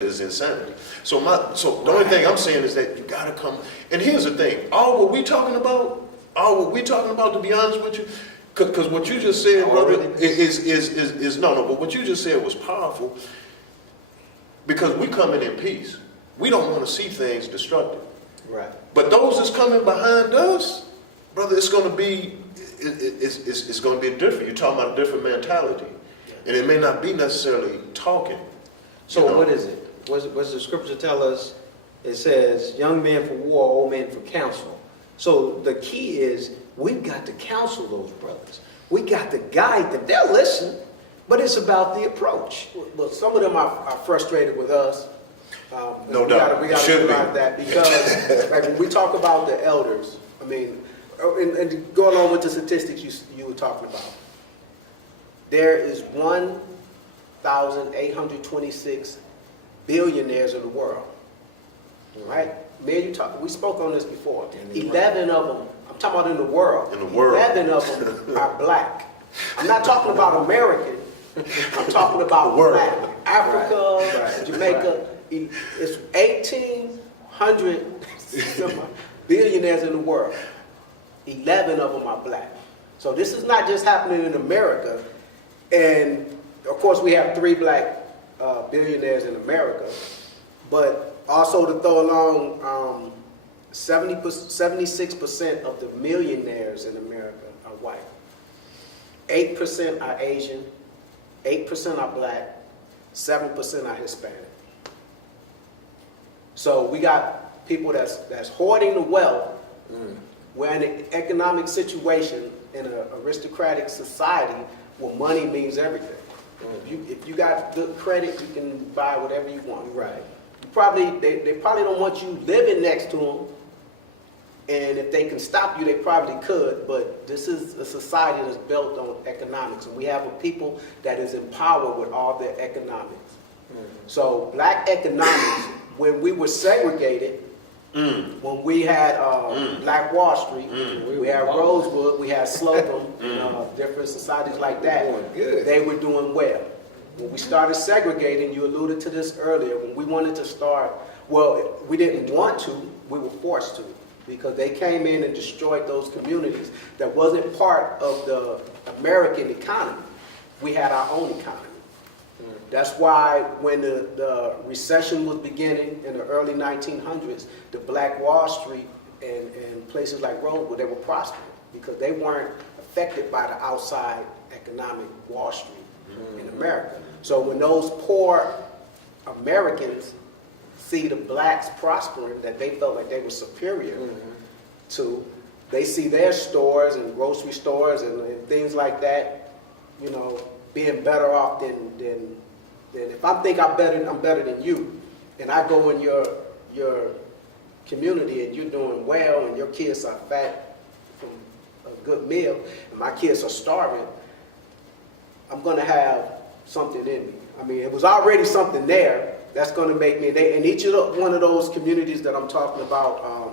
is insanity. So the only thing I'm saying is that you gotta come, and here's the thing, all what we talking about, to be honest with you, because what you just said, brother, is no, but what you just said was powerful, because we coming in peace. We don't want to see things destructive. Right. But those that's coming behind us, brother, it's going to be different. You're talking about a different mentality, and it may not be necessarily talking. So what is it? What's the scripture tell us? It says, young men for war, old men for counsel. So the key is we've got to counsel those brothers. We got to guide them. They'll listen, but it's about the approach. Well, some of them are frustrated with us. No doubt. We got to realize that, because like when we talk about the elders, I mean, and going on with the statistics you were talking about, there is 1,826 billionaires in the world, right? Me and you we spoke on this before. 11 of them, I'm talking about in the world. 11 of them are black. I'm not talking about American. I'm talking about black. Africa, Jamaica. It's 1,800 billionaires in the world. 11 of them are black. So this is not just happening in America. And of course, we have 3 black billionaires in America. But also to throw along, 76% of the millionaires in America are white. 8% are Asian. 8% are black. 7% are Hispanic. So we got people that's hoarding the wealth. We're in an economic situation in an aristocratic society where money means everything. If you got good credit, you can buy whatever you want. Right. They probably don't want you living next to them. And if they can stop you, they probably could. But this is a society that's built on economics, and we have a people that is empowered with all their economics. So black economics, when we were segregated, when we had Black Wall Street, we had Rosewood, we had Slocum, different societies like that, they were doing well. When we started segregating, you alluded to this earlier, when we wanted to start, well, we didn't want to, we were forced to, because they came in and destroyed those communities that wasn't part of the American economy. We had our own economy. That's why when the recession was beginning in the early 1900s, the Black Wall Street and places like Rosewood, they were prospering because they weren't affected by the outside economic Wall Street in America. So when those poor Americans see the blacks prospering, that they felt like they were superior to, they see their stores and grocery stores and things like that, being better off than if I think I'm better than you, and I go in your community and you're doing well and your kids are fat from a good meal and my kids are starving, I'm going to have something in me. I mean, it was already something there that's going to make me, and each one of those communities that I'm talking about,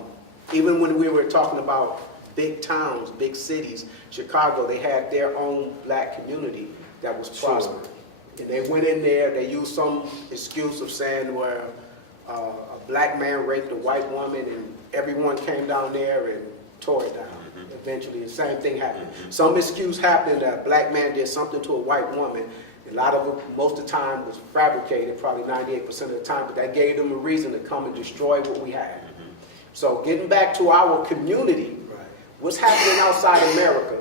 even when we were talking about big towns, big cities, Chicago, they had their own black community that was prospering. And they went in there, they used some excuse of saying where a black man raped a white woman and everyone came down there and tore it down. Eventually, the same thing happened. Some excuse happened that a black man did something to a white woman. A lot of it, most of the time, was fabricated, probably 98% of the time, but that gave them a reason to come and destroy what we had. So getting back to our community, what's happening outside America,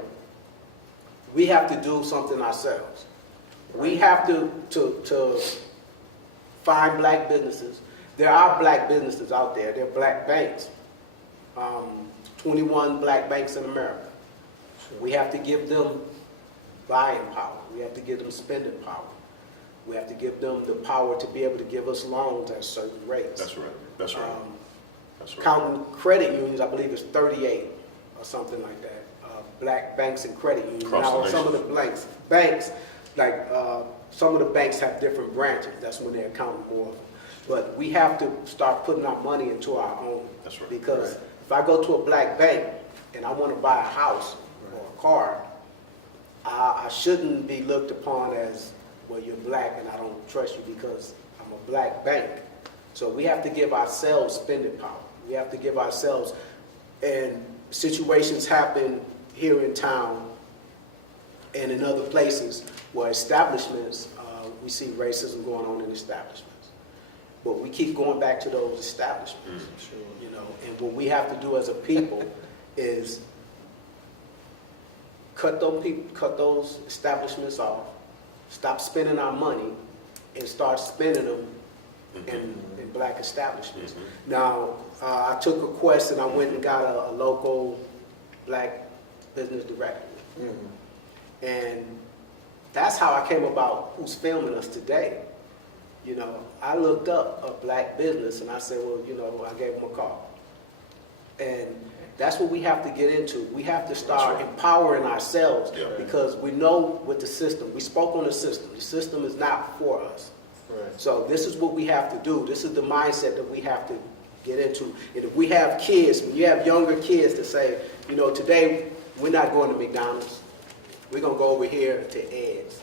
we have to do something ourselves. We have to find black businesses. There are black businesses out there. There are black banks. 21 black banks in America. We have to give them buying power. We have to give them spending power. We have to give them the power to be able to give us loans at certain rates. That's right. That's right. That's right. Counting credit unions, I believe it's 38 or something like that. Black banks and credit unions. Now, some of the banks, like some of the banks have different branches. That's when they account more. But we have to start putting our money into our own. That's right. Because if I go to a black bank and I want to buy a house or a car, I shouldn't be looked upon as, well, you're black and I don't trust you because I'm a black bank. So we have to give ourselves spending power. We have to give ourselves, and situations happen here in town and in other places where establishments, we see racism going on in establishments. But we keep going back to those establishments, you know, and what we have to do as a people is cut those establishments off, stop spending our money, and start spending them in black establishments. Now, I took a quest and I went and got a local black business director. And that's how I came about who's filming us today. You know, I looked up a black business and I said, well, you know, I gave him a call. And that's what we have to get into. We have to start empowering ourselves because we know with the system, we spoke on the system. The system is not for us. Right. So this is what we have to do. This is the mindset that we have to get into. And if we have kids, when you have younger kids to say, you know, today we're not going to McDonald's. We're going to go over here to Ed's.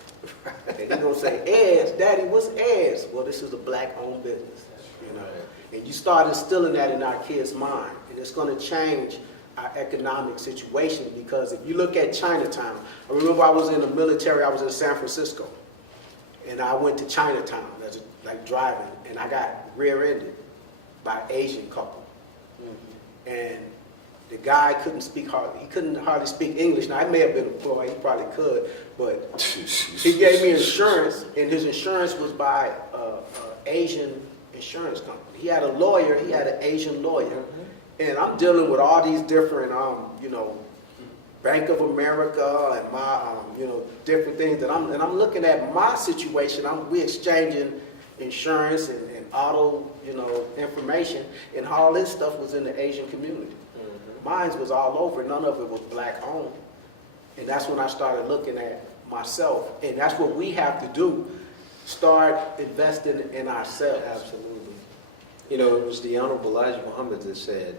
And they're going to say, Ed's, Daddy, what's Ed's? Well, this is a black-owned business, you know. And you start instilling that in our kids' mind. And it's going to change our economic situation because if you look at Chinatown, I remember I was in the military, I was in San Francisco. And I went to Chinatown, like driving, and I got rear-ended by an Asian couple. And the guy couldn't hardly speak English. Now, I may have been a boy, he probably could, but he gave me insurance, and his insurance was by an Asian insurance company. He had a lawyer, he had an Asian lawyer, and I'm dealing with all these different, you know, Bank of America and my, you know, different things that I'm looking at my situation. We exchanging insurance and auto, you know, information, and all this stuff was in the Asian community. Mine was all over. None of it was black owned, and that's when I started looking at myself, and that's what we have to do. Start investing in ourselves. Absolutely. You know, it was the Honorable Elijah Muhammad that said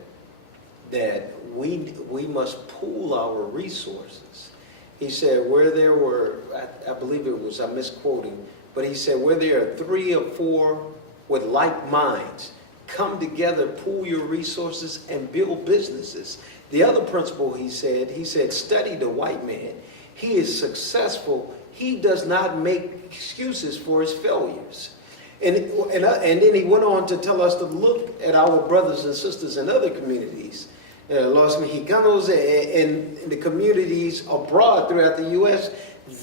that we must pool our resources. He said where there were, I believe it was, I'm misquoting, but he said where there are 3 or 4 with like minds, come together, pool your resources, and build businesses. The other principle he said, study the white man. He is successful. He does not make excuses for his failures. And then he went on to tell us to look at our brothers and sisters in other communities, Los Mexicanos in the communities abroad throughout the U.S.,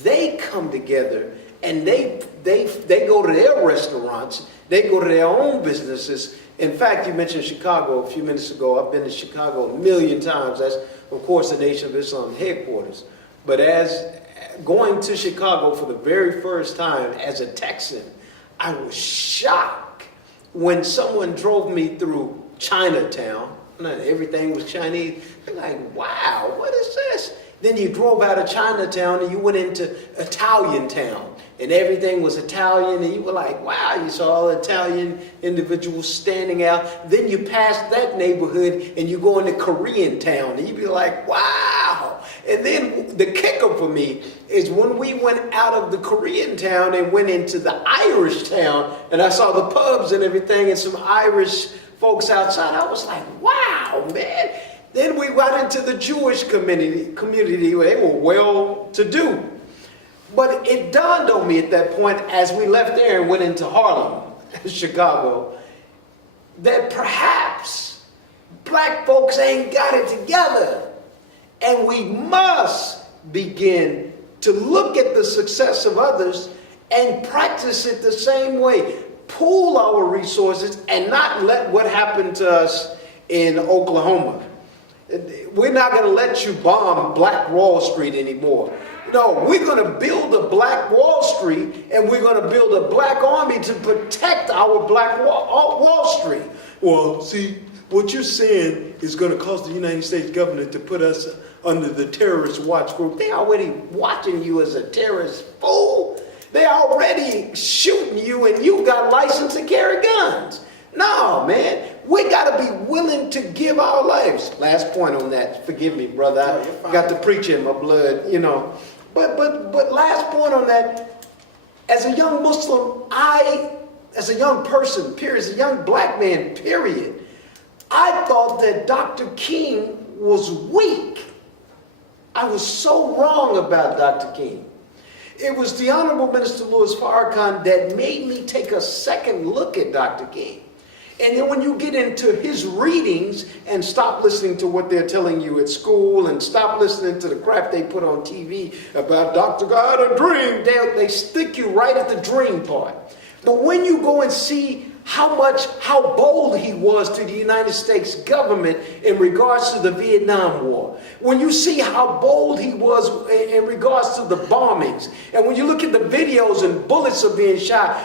they come together and they go to their restaurants, they go to their own businesses. In fact, you mentioned Chicago a few minutes ago. I've been to Chicago a million times. That's, of course, the Nation of Islam headquarters. But as going to Chicago for the very first time as a Texan, I was shocked when someone drove me through Chinatown. Everything was Chinese. I'm like, wow, what is this? Then you drove out of Chinatown and you went into Italian town and everything was Italian and you were like, wow, you saw all Italian individuals standing out. Then you pass that neighborhood and you go into Korean town and you'd be like, wow. And then the kicker for me is when we went out of the Korean town and went into the Irish town and I saw the pubs and everything and some Irish folks outside, I was like, wow, man. Then we got into the Jewish community where they were well-to-do. But it dawned on me at that point as we left there and went into Harlem, Chicago, that perhaps black folks ain't got it together. And we must begin to look at the success of others and practice it the same way. Pool our resources and not let what happened to us in Oklahoma. We're not going to let you bomb Black Wall Street anymore. No, we're going to build a Black Wall Street and we're going to build a black army to protect our Black Wall Street. Well, see, what you're saying is going to cause the United States government to put us under the terrorist watch group. They're already watching you as a terrorist fool. They're already shooting you and you got license to carry guns. No, man, we got to be willing to give our lives. Last point on that. Forgive me, brother. I got the preacher in my blood, you know. But last point on that. As a young Muslim, I as a young person, period, as a young black man, period, I thought that Dr. King was weak. I was so wrong about Dr. King. It was the Honorable Minister Louis Farrakhan that made me take a second look at Dr. King. And then when you get into his readings and stop listening to what they're telling you at school and stop listening to the crap they put on TV about Dr. God a dream, they stick you right at the dream part. But when you go and see how bold he was to the United States government in regards to the Vietnam War, when you see how bold he was in regards to the bombings, and when you look at the videos and bullets are being shot,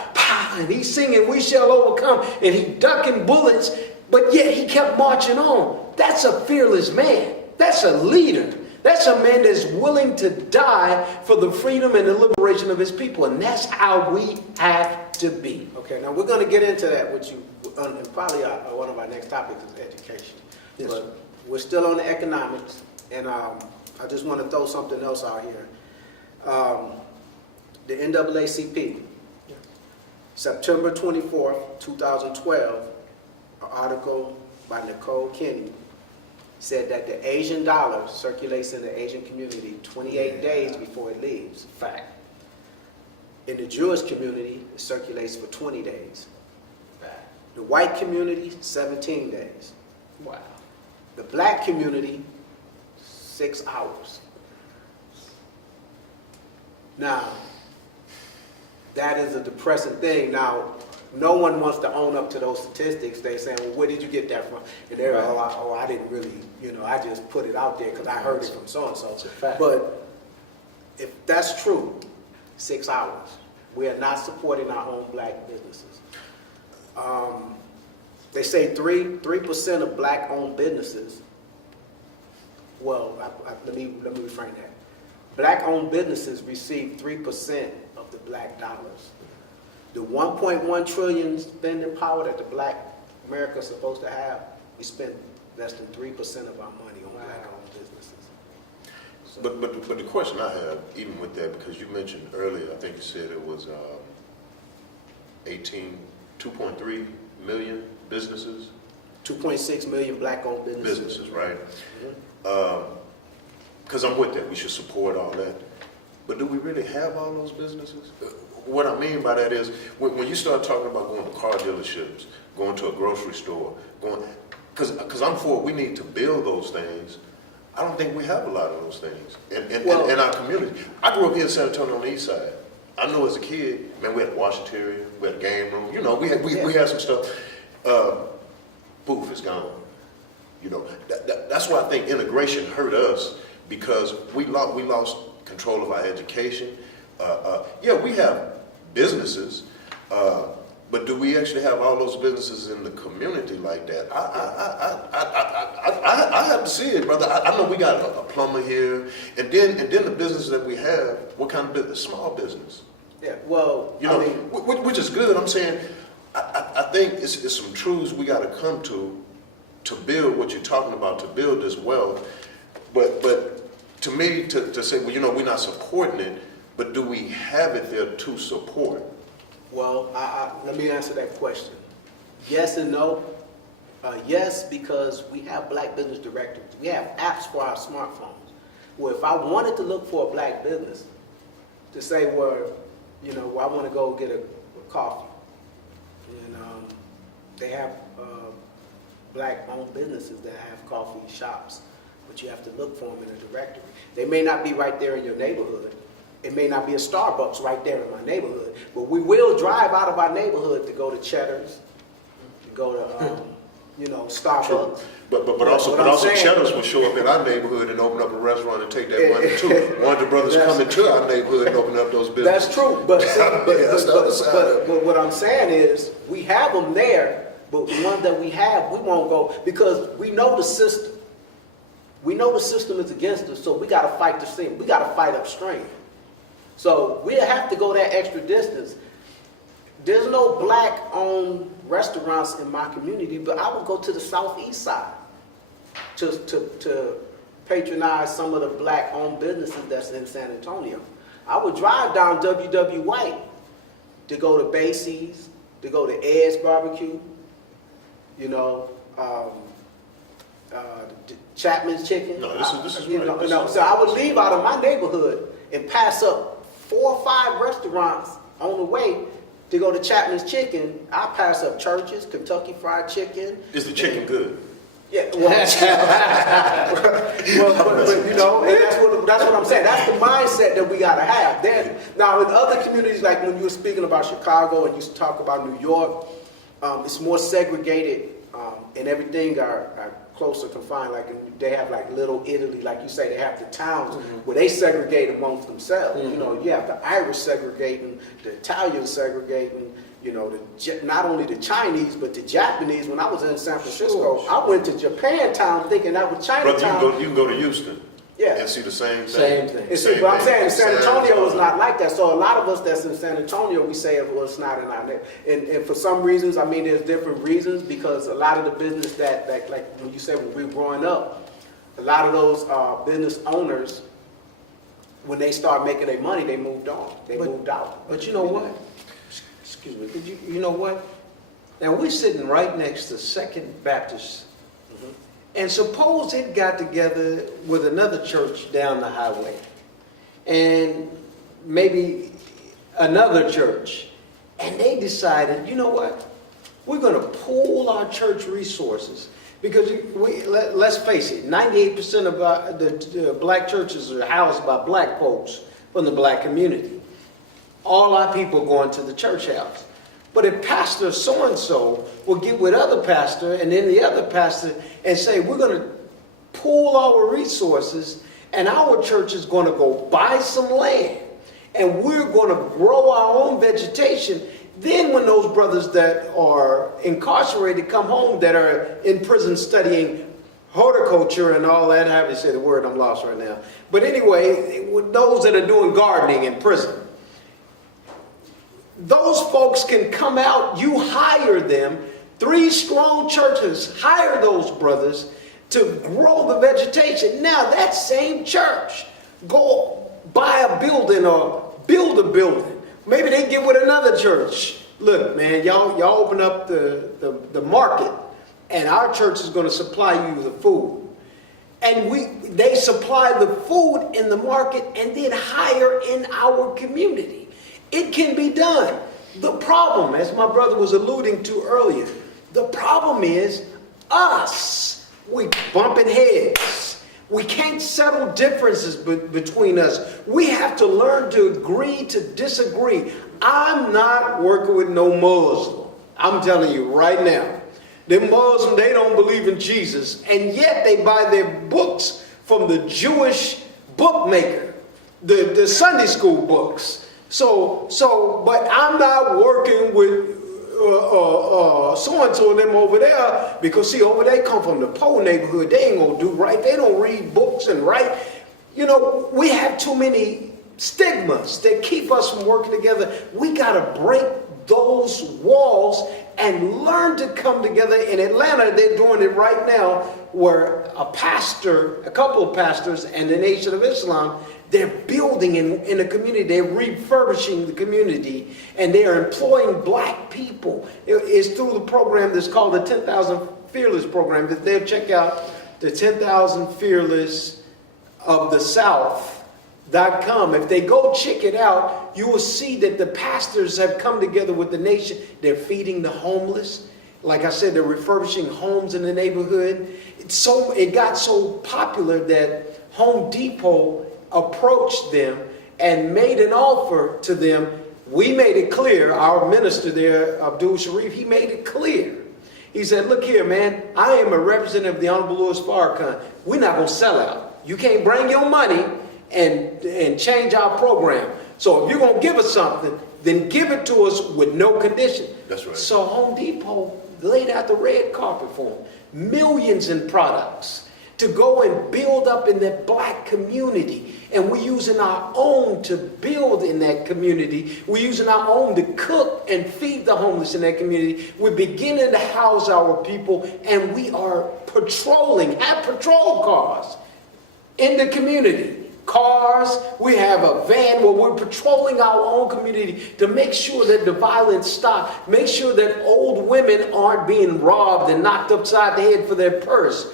and he's singing "We Shall Overcome," and he ducking bullets, but yet he kept marching on. That's a fearless man. That's a leader. That's a man that's willing to die for the freedom and the liberation of his people. And that's how we have to be. Okay, now we're going to get into that with you, and probably one of our next topics is education. Yes. But we're still on the economics, and I just want to throw something else out here. The NAACP, September 24th, 2012, an article by Nicole Kenny said that the Asian dollar circulates in the Asian community 28 days before it leaves. Fact. In the Jewish community, it circulates for 20 days. Fact. The white community, 17 days. Wow. The black community, 6 hours. Now, that is a depressing thing. Now, no one wants to own up to those statistics. They're saying, well, where did you get that from? And they're like, oh, I didn't really, I just put it out there because I heard it from so-and-so. It's a fact. But if that's true, 6 hours. We are not supporting our own black businesses. They say 3% of black-owned businesses, well, let me reframe that. Black-owned businesses receive 3% of the black dollars. The 1.1 trillion spending power that the black America is supposed to have, we spend less than 3% of our money on black-owned businesses. So, But the question I have, even with that, because you mentioned earlier, I think you said it was 2.3 million businesses? 2.6 million black-owned businesses. Businesses, right? Mm-hmm. Because I'm with that, we should support all that. But do we really have all those businesses? What I mean by that is, when you start talking about going to car dealerships, going to a grocery store, because I'm for it, we need to build those things. I don't think we have a lot of those things in our community. I grew up here in San Antonio on the east side. I know as a kid, man, we had a washington, we had a game room, we had some stuff. Poof, it's gone. That's why I think integration hurt us, because we lost control of our education. We have businesses, but do we actually have all those businesses in the community like that? I have to see it, brother. I know we got a plumber here, and then the businesses that we have, what kind of business? Small business. Yeah, well, which is good. I'm saying, I think it's some truths we got to come to build what you're talking about, to build this wealth. But to me, to say, well, we're not supporting it, but do we have it there to support? Well, let me answer that question. Yes and no. Yes, because we have black business directories. We have apps for our smartphones. Well, if I wanted to look for a black business, to say where, I want to go get a coffee, and they have black-owned businesses that have coffee shops, but you have to look for them in a directory. They may not be right there in your neighborhood. It may not be a Starbucks right there in my neighborhood, but we will drive out of our neighborhood to go to Cheddar's, to go to, Starbucks. But also Cheddar's will show up in our neighborhood and open up a restaurant and take that money too. One of the brothers come into our neighborhood and open up those businesses. That's true, but what I'm saying is we have them there, but the ones that we have, we won't go, because we know the system. We know the system is against us, so we got to fight the system. We got to fight upstream. So we have to go that extra distance. There's no black-owned restaurants in my community, but I would go to the southeast side to patronize some of the black-owned businesses that's in San Antonio. I would drive down W.W. White to go to Basie's, to go to Ed's Barbecue, you know, Chapman's Chicken. No, this is You right. know, This no, is- so I would leave out of my neighborhood and pass up 4 or 5 restaurants on the way to go to Chapman's Chicken. I pass up Church's, Kentucky Fried Chicken. Is the chicken good? Yeah, well, but, you know, and that's what I'm saying. That's the mindset that we gotta have. Then now in other communities, like when you were speaking about Chicago and you talk about New York, it's more segregated, and everything are closer confined. Like they have like Little Italy, like you say, they have the towns where they segregate amongst themselves. You know, you have the Irish segregating, the Italians segregating. You know, not only the Chinese, but the Japanese. When I was in San Francisco, I went to Japantown thinking that was Brother, Chinatown. you can go to Houston. Yeah. And see the same thing. Same thing. And see, but I'm saying San Antonio is Same not like that. So a lot of us that's in San Antonio, we say, well, it's not in our net. And for some reasons, I mean, there's different reasons because a lot of the business that like when you said when we were growing up, a lot of those business owners, when they start making their money, they moved on. They moved out. But you know what? Excuse me. You know what? Now we're sitting right next to Second Baptist, and suppose it got together with another church down the highway, and maybe another church, and they decided, you know what? We're going to pool our church resources because let's face it, 98% of the black churches are housed by black folks from the black community. All our people going to the church house. But if pastor so-and-so will get with other pastor and then the other pastor and say, we're going to pool our resources and our church is going to go buy some land and we're going to grow our own vegetation, then when those brothers that are incarcerated come home that are in prison studying horticulture and all that, I haven't said the word, I'm lost right now. But anyway, those that are doing gardening in prison, those folks can come out, you hire them, 3 strong churches, hire those brothers to grow the vegetation. Now that same church, go buy a building or build a building. Maybe they get with another church. Look, man, y'all open up the market and our church is going to supply you the food. And they supply the food in the market and then hire in our community. It can be done. The problem, as my brother was alluding to earlier, the problem is us. We bumping heads. We can't settle differences between us. We have to learn to agree to disagree. I'm not working with no Muslim. I'm telling you right now. The Muslim, they don't believe in Jesus, and yet they buy their books from the Jewish bookmaker, the Sunday school books. But I'm not working with so-and-so and them over there because, see, over there come from the poor neighborhood. They ain't going to do right. They don't read books and write. You know, we have too many stigmas that keep us from working together. We got to break those walls and learn to come together. In Atlanta, they're doing it right now where a couple of pastors and the Nation of Islam, they're building in the community. They're refurbishing the community and they are employing black people. It's through the program that's called the 10,000 Fearless program that they'll check out the 10,000 Fearless of the South.com. If they go check it out, you will see that the pastors have come together with the nation. They're feeding the homeless. Like I said, they're refurbishing homes in the neighborhood. It got so popular that Home Depot approached them and made an offer to them. We made it clear, our minister there, Abdul Sharif, he made it clear. He said, look here, man, I am a representative of the Honorable Louis Farrakhan. We're not going to sell out. You can't bring your money and change our program. So if you're going to give us something, then give it to us with no condition. That's right. So Home Depot laid out the red carpet for them. Millions in products to go and build up in that black community. And we're using our own to build in that community. We're using our own to cook and feed the homeless in that community. We're beginning to house our people, and we are have patrol cars in the community cars, we have a van where we're patrolling our own community to make sure that the violence stops, make sure that old women aren't being robbed and knocked upside the head for their purse.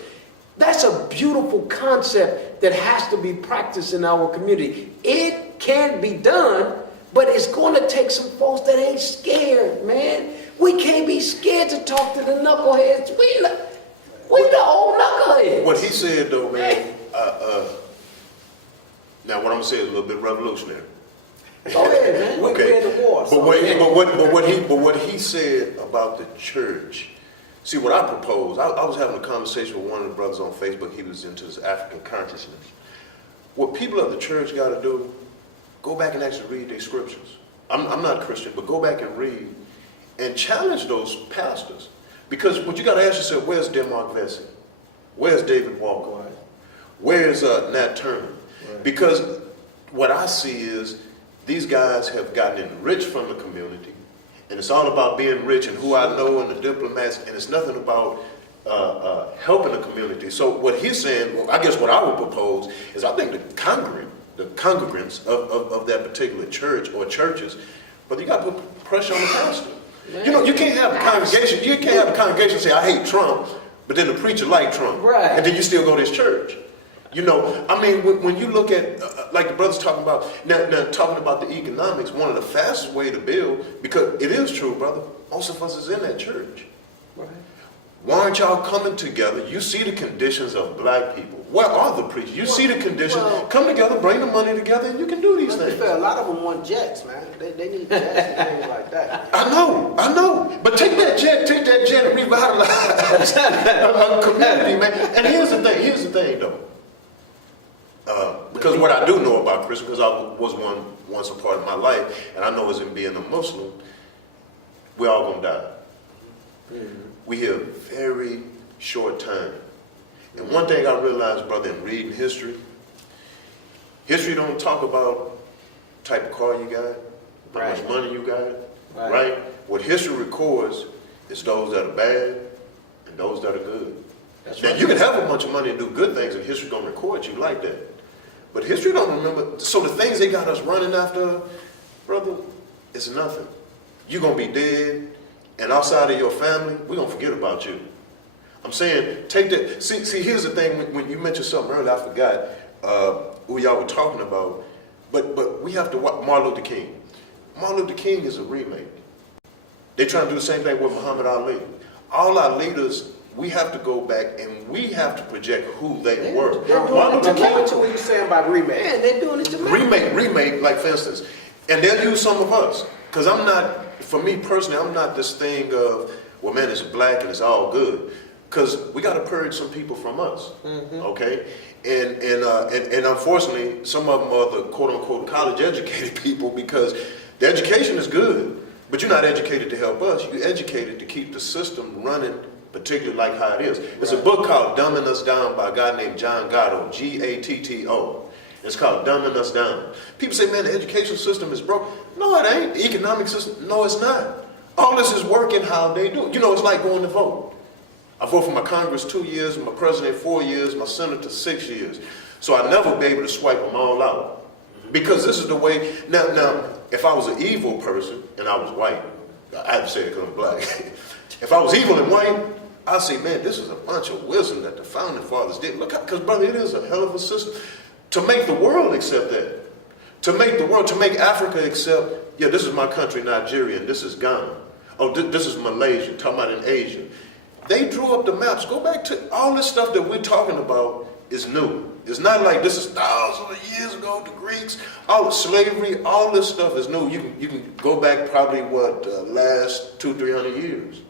That's a beautiful concept that has to be practiced in our community. It can be done, but it's going to take some folks that ain't scared, man. We can't be scared to talk to the knuckleheads. We the old knuckleheads. What he said though, man, now what I'm gonna say is a little bit revolutionary. Go ahead, man. Okay. We're in the war. But what he said about the church, see what I propose, I was having a conversation with one of the brothers on Facebook. He was into this African consciousness. What people of the church got to do, go back and actually read their scriptures. I'm not Christian, but go back and read and challenge those pastors. Because what you got to ask yourself, where's Denmark Vesey? Where's David Walker? Where's Nat Turner? Right. Because what I see is these guys have gotten enriched from the community, and it's all about being rich and who I know and the diplomats, and it's nothing about helping the community. So what he's saying, well, I guess what I would propose is I think the congregants of that particular church or churches, but you got to put pressure on the pastor. Man. You know, you can't have a congregation. You can't have a congregation say, I hate Trump, but then the preacher like Trump. Right. And then you still go to his church. You know, I mean, when you look at, like the brother's talking about, now talking about the economics, one of the fastest way to build, because it is true, brother, most of us is in that church. Right. Why aren't y'all coming together? You see the conditions of black people. Where are the preachers? You see the conditions. well- Come together, bring the money together, and you can do these To be things. fair, a lot of them want jets, man. They need jets and things like that. I know. But take that jet and revitalize a community, man. And here's the thing though. Because what I do know about Christmas, because I was one once a part of my life, and I know as in being a Muslim, we're all gonna die. Mm-hmm. We have very short time. And one thing I realized, brother, in reading history don't talk about type of car you got, how much Right. money you got, Right. right? What history records is those that are bad and those that are good. That's Now, right. you can have a bunch of money and do good things, and history gonna record you like that. But history don't remember. So the things they got us running after, brother, it's nothing. You're gonna be dead, and outside of your family, we're gonna forget about you. I'm saying, take that. See, here's the thing. When you mentioned something earlier, I forgot who y'all were talking about. But we have to watch Martin Luther King. Martin Luther King is a remake. They're trying to do the same thing with Muhammad Ali. All our leaders, we have to go back and we have to project who they were. Martin Luther Now, King, what were you saying about remake? Man, they're doing it to me. remake, like for instance, and they'll use some of us. Because I'm not, for me personally, I'm not this thing of, well, man, it's black and it's all good. Because we got to purge some people from us, okay? And unfortunately, some of them are the quote-unquote college-educated people because the education is good, but you're not educated to help us. You're educated to keep the system running, particularly like how it is. There's a book called Dumbing Us Down by a guy named John Gatto, G-A-T-T-O. It's called Dumbing Us Down. People say, man, the education system is broke. No, it ain't. The economic system, no, it's not. All this is working how they do it. You know, it's like going to vote. I voted for my Congress 2 years, my president 4 years, my senator 6 years. So I'll never be able to swipe them all out. Because this is the way, now, if I was an evil person and I was white, I have to say it because I'm black. If I was evil and white, I'd say, man, this is a bunch of wisdom that the founding fathers did. Look, because brother, it is a hell of a system. To make the world accept that. To make Africa accept, yeah, this is my country, Nigeria, and this is Ghana. Oh, this is Malaysia, talking about in Asia. They drew up the maps. Go back to all this stuff that we're talking about is new. It's not like this is thousands of years ago, the Greeks, all the slavery, all this stuff is new. You can go back probably, last 200-300 years.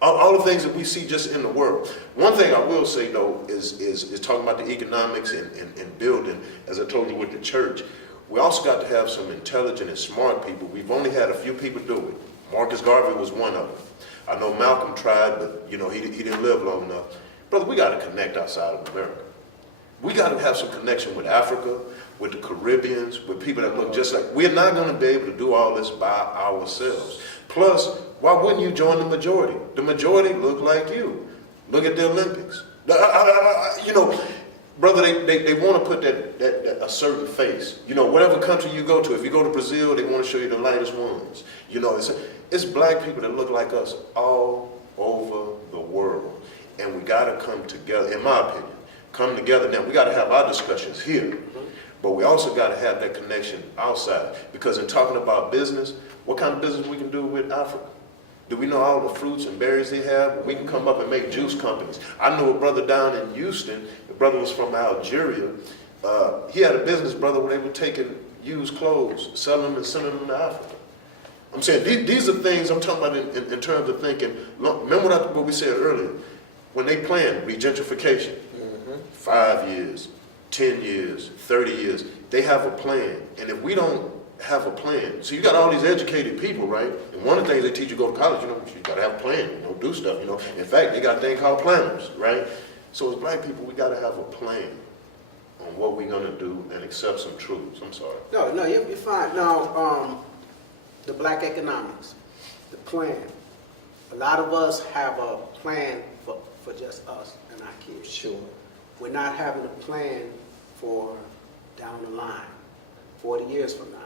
All the things that we see just in the world. One thing I will say, though, is talking about the economics and building, as I told you with the church. We also got to have some intelligent and smart people. We've only had a few people do it. Marcus Garvey was one of them. I know Malcolm tried, but he didn't live long enough. Brother, we got to connect outside of America. We got to have some connection with Africa, with the Caribbeans, with people that look just like. We're not going to be able to do all this by ourselves. Plus, why wouldn't you join the majority? The majority look like you. Look at the Olympics. brother, they want to put that a certain face. You know, whatever country you go to, if you go to Brazil, they want to show you the lightest ones. You know, it's black people that look like us all over the world. And we got to come together, in my opinion, come together. Now, we got to have our discussions here, but we also got to have that connection outside. Because in talking about business, what kind of business we can do with Africa? Do we know all the fruits and berries they have? We can come up and make juice companies. I know a brother down in Houston. The brother was from Algeria. He had a business, brother, where they were taking used clothes, selling them and sending them to Africa. I'm saying these are things I'm talking about in terms of thinking. Remember what we said earlier? When they plan regentrification, 5 years, 10 years, 30 years, they have a plan. And if we don't have a plan, so you got all these educated people, right? And one of the things they teach you go to college, you know, you got to have a plan, you know, do stuff, you know. In fact, they got a thing called planners, right? So as black people, we got to have a plan on what we're going to do and accept some truths. I'm sorry. No, you're fine. Now, the black economics, the plan. A lot of us have a plan for just us and our kids. Sure. We're not having a plan for down the line, 40 years from now.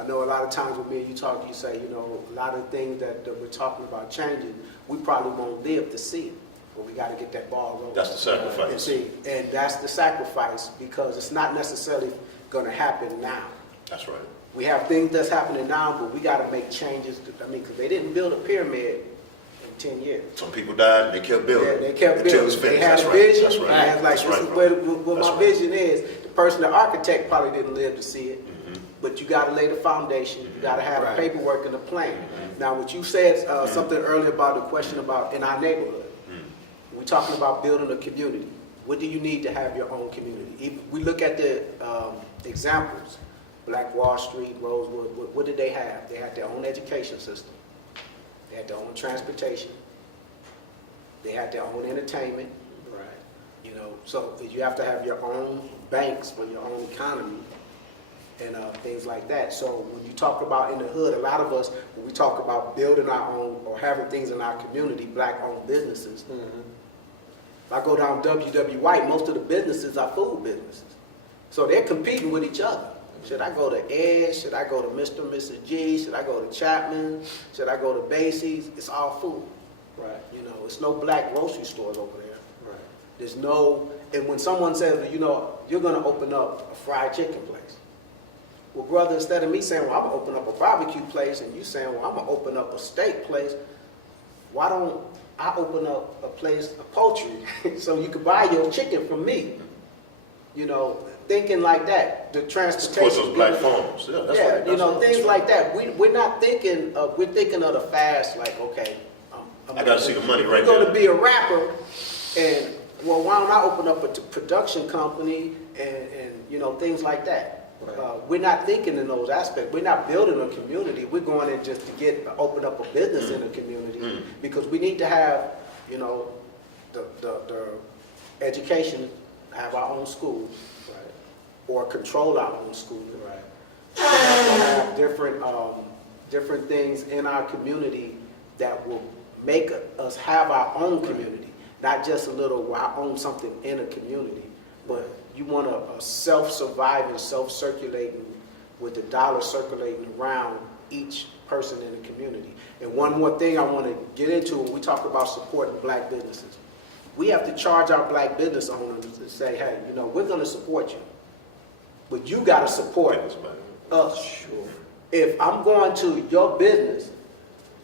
I know a lot of times when me and you talk, you say, you know, a lot of things that we're talking about changing, we probably won't live to see it, but we got to get that ball rolling. That's the sacrifice. And see, and that's the sacrifice because it's not necessarily going to happen now. That's right. We have things that's happening now, but we got to make changes. Because they didn't build a pyramid in 10 years. Some people died and they kept building. Yeah, they kept until building. it's finished. They had That's a right. vision. That's right. And like, That's this right, is bro. where That's my right. vision is. The person, the architect probably didn't live to see it. But you got to lay the foundation. You got to have the paperwork and the plan. Now, what you said something earlier about the question about in our neighborhood. We're talking about building a community. What do you need to have your own community? If we look at the examples, Black Wall Street, Rosewood, what did they have? They had their own education system. They had their own transportation. They had their own entertainment. Right. You know, so you have to have your own banks for your own economy and things like that. So when you talk about in the hood, a lot of us, when we talk about building our own or having things in our community, black-owned businesses, if I go down W.W. White, most of the businesses are food businesses. So they're competing with each other. Should I go to Ed? Should I go to Mr. and Mrs. G? Should I go to Chapman? Should I go to Basie's? It's all food. Right. You know, it's no black grocery stores over there. Right. There's no, and when someone says, you know, you're going to open up a fried chicken place. Well, brother, instead of me saying, well, I'm going to open up a barbecue place, and you saying, well, I'm going to open up a steak place, why don't I open up a place, a poultry, so you can buy your chicken from me? You know, thinking like that, the transportation. Support those black farms. Yeah, that's Yeah, right. you know, That's things right. like that. We're not thinking of, we're thinking of the fast, like, okay. I got to see the money right I'm going there. to be a rapper, and, well, why don't I open up a production company and you know, things like that. Right. We're not thinking in those aspects. We're not building a community. We're going in just to open up a business in a community because we need to have, you know, the education, have our own schools, Right. or control our own schools. Right. We have to have different things in our community that will make us have our own community, not just a little, well, I own something in a community, but you want a self-surviving, self-circulating, with the dollar circulating around each person in the community. And one more thing I want to get into when we talk about supporting black businesses. We have to charge our black business owners and say, hey, you know, we're going to support you, but you got to support us. Sure. If I'm going to your business,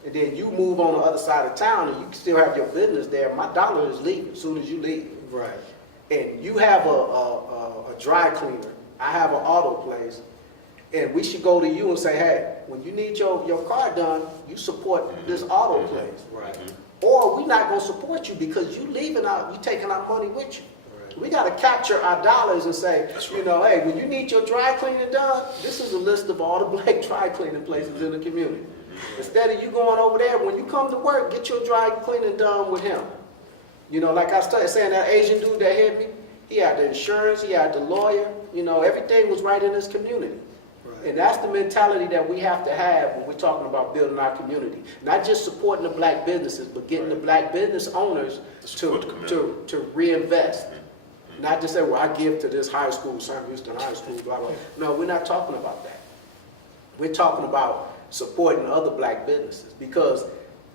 and then you move on the other side of town and you still have your business there, my dollar is leaving as soon as you leave. Right. And you have a dry cleaner, I have an auto place, and we should go to you and say, hey, when you need your car done, you support this auto place. Right. Or we're not going to support you because you leaving out, you taking our money with you. Right. We got to capture our dollars and say, That's you right. know, hey, when you need your dry cleaning done, this is a list of all the black dry cleaning places in the community. Instead of you going over there, when you come to work, get your dry cleaning done with him. You know, like I started saying, that Asian dude that hit me, he had the insurance, he had the lawyer, you know, everything was right in his community. Right. And that's the mentality that we have to have when we're talking about building our community. Not just supporting the black businesses, but getting the black business owners support the community. to reinvest. Not just say, well, I give to this high school, Sam Houston High School, blah, blah. No, we're not talking about that. We're talking about supporting other black businesses, because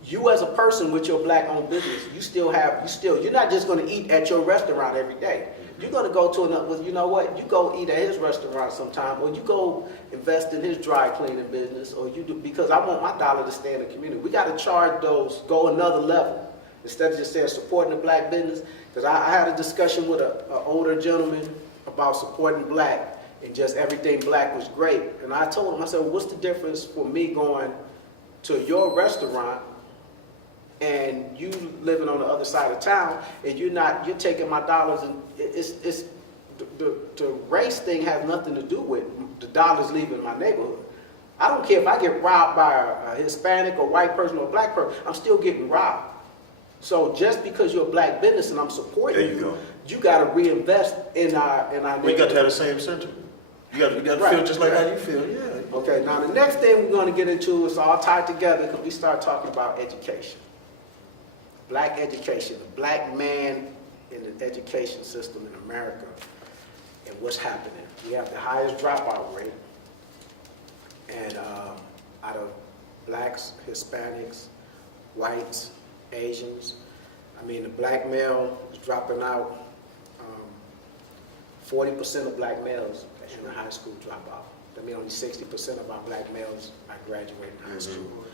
you as a person with your black-owned business, you're not just going to eat at your restaurant every day. You're going to go to another, well, you know what? You go eat at his restaurant sometime, or you go invest in his dry cleaning business, or you do, because I want my dollar to stay in the community. We got to charge those, go another level, instead of just saying supporting the black business. Because I had a discussion with an older gentleman about supporting black, and just everything black was great. And I told him, I said, well, what's the difference for me going to your restaurant and you living on the other side of town, and you're taking my dollars, and it's the race thing has nothing to do with the dollars leaving my neighborhood. I don't care if I get robbed by a Hispanic or white person or a black person, I'm still getting robbed. So just because you're a black business and I'm supporting you got to reinvest in our neighborhood. We got to have the same sentiment. You got to Right, feel just like right. how you feel, yeah. Okay, now the next thing we're going to get into is all tied together, because we start talking about education. Black education, the black man in the education system in America, and what's happening. We have the highest dropout rate, and out of blacks, Hispanics, whites, Asians. I mean, the black male is dropping out. 40% of black males in the high school drop out. That means only 60% of our black males are graduating high school.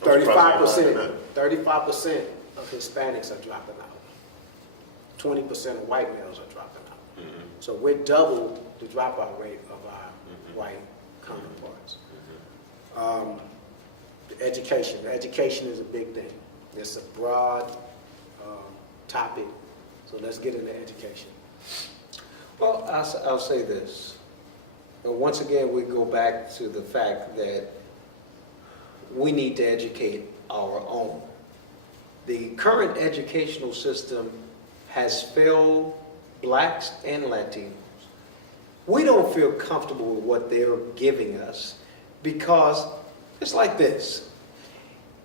35% of Hispanics are dropping out. 20% of white males are dropping out. So we're double the dropout rate of our white counterparts. Education is a big thing. It's a broad topic, so let's get into education. Well, I'll say this. Once again, we go back to the fact that we need to educate our own. The current educational system has failed blacks and Latinos. We don't feel comfortable with what they're giving us, because it's like this.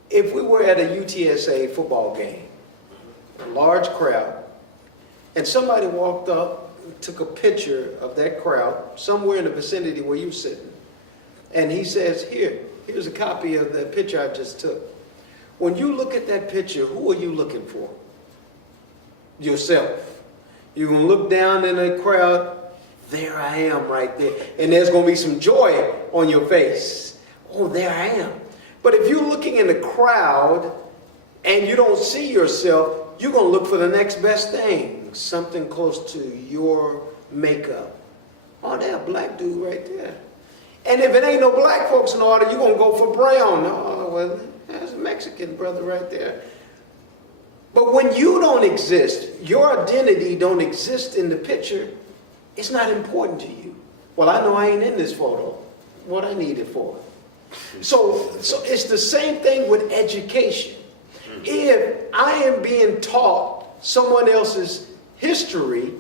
If we were at a UTSA football game, a large crowd, and somebody walked up, took a picture of that crowd somewhere in the vicinity where you're sitting, and he says, here's a copy of the picture I just took. When you look at that picture, who are you looking for? Yourself. You're going to look down in the crowd, there I am right there, and there's going to be some joy on your face. Oh, there I am. But if you're looking in the crowd and you don't see yourself, you're going to look for the next best thing, something close to your makeup. Oh, there's a black dude right there. And if it ain't no black folks in the order, you're going to go for brown. Oh, well, there's a Mexican brother right there. But when you don't exist, your identity don't exist in the picture, it's not important to you. Well, I know I ain't in this photo. What I need it for? So it's the same thing with education. If I am being taught someone else's history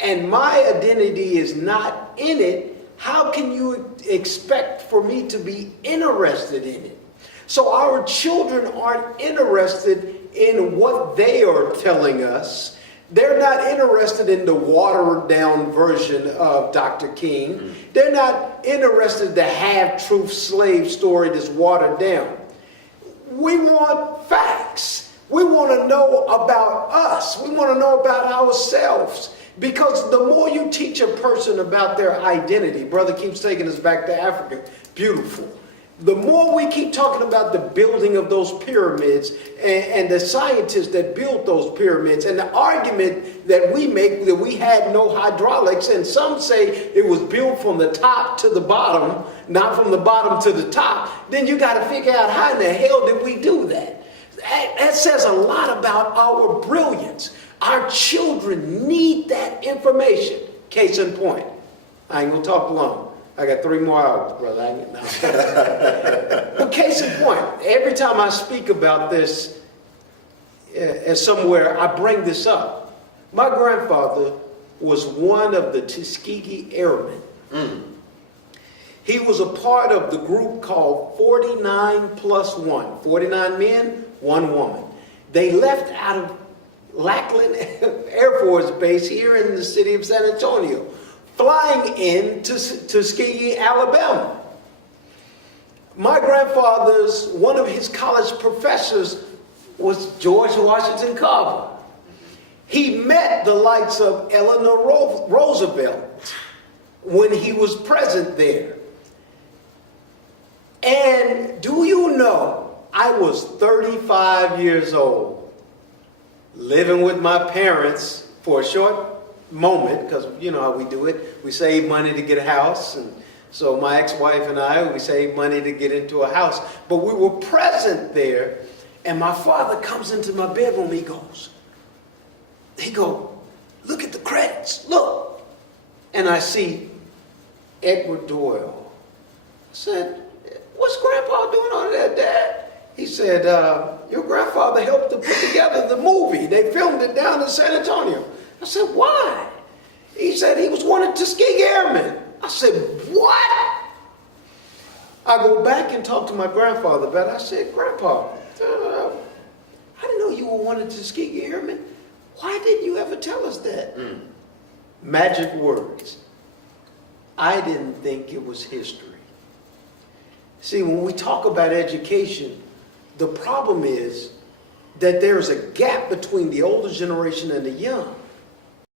and my identity is not in it, how can you expect for me to be interested in it? So our children aren't interested in what they are telling us. They're not interested in the watered down version of Dr. King. They're not interested in the half-truth slave story that's watered down. We want facts. We want to know about us. We want to know about ourselves. Because the more you teach a person about their identity, brother keeps taking us back to Africa, beautiful. The more we keep talking about the building of those pyramids and the scientists that built those pyramids, and the argument that we make that we had no hydraulics, and some say it was built from the top to the bottom, not from the bottom to the top, then you got to figure out how in the hell did we do that? That says a lot about our brilliance. Our children need that information. Case in point. I ain't going to talk long. I got 3 more hours, brother. But case in point, every time I speak about this somewhere, I bring this up. My grandfather was one of the Tuskegee Airmen. He was a part of the group called 49 plus 1. 49 men, 1 woman. They left out of Lackland Air Force Base here in the city of San Antonio, flying in to Tuskegee, Alabama. My grandfather's, one of his college professors was George Washington Carver. He met the likes of Eleanor Roosevelt when he was present there. And do you know, I was 35 years old, living with my parents for a short moment, because you know how we do it. We save money to get a house, and so my ex-wife and I, we saved money to get into a house. But we were present there, and my father comes into my bedroom, he goes, look at the credits, look. And I see Edward Doyle. I said, what's Grandpa doing on there, Dad? He said, your grandfather helped to put together the movie. They filmed it down in San Antonio. I said, why? He said he was one of Tuskegee Airmen. I said, what? I go back and talk to my grandfather about it. I said, Grandpa, I didn't know you were one of Tuskegee Airmen. Why didn't you ever tell us that? Magic words. I didn't think it was history. See, when we talk about education, the problem is that there's a gap between the older generation and the young.